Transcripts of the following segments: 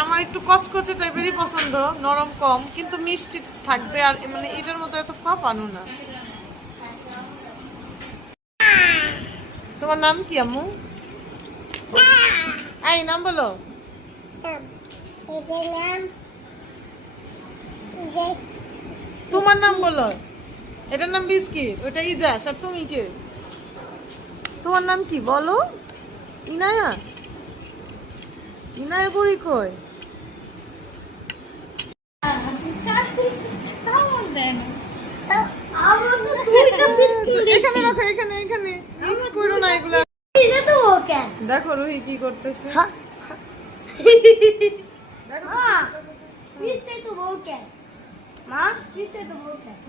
আমার একটু কচকচে টাইপেরই পছন্দ, নরম কম, কিন্তু মিষ্টি থাকবে। আর মানে এটার মতো এত ফাঁপানো না। তোমার নাম কি আম্মু? এই নাম বলো। তোমার নাম বলো। এটার নাম বিস্কিট, ওটা ইজাস, আর তুমি কে? তোমার নাম কি বলো? ইনায়া। ইনায়া বুড়ি কই? এখানে রাখো, এখানে এখানে মিক্স করো না এগুলা। দেখো রুহি কি করতেছে।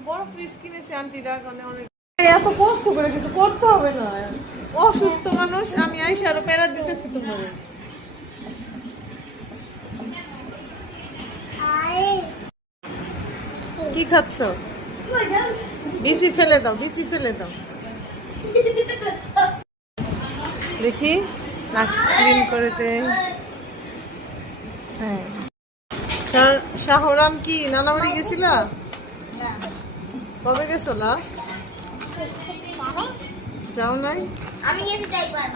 বড় ফ্রিজ কিনেছে আন্টিরা, অনেক এত কষ্ট করে কিছু করতে হবে না। অসুস্থ মানুষ, আমি আইসা আরো প্যারা দিতেছি তোমার। কি খাচ্ছ? বিচি ফেলে দাও, বিচি ফেলে দাও। দেখি নাক ক্লিন করতে। হ্যাঁ, শাহরান কি নানা বাড়ি গেছিলা? কবে গেছো লাস্ট? যাও নাই? আমি গেছি একবার।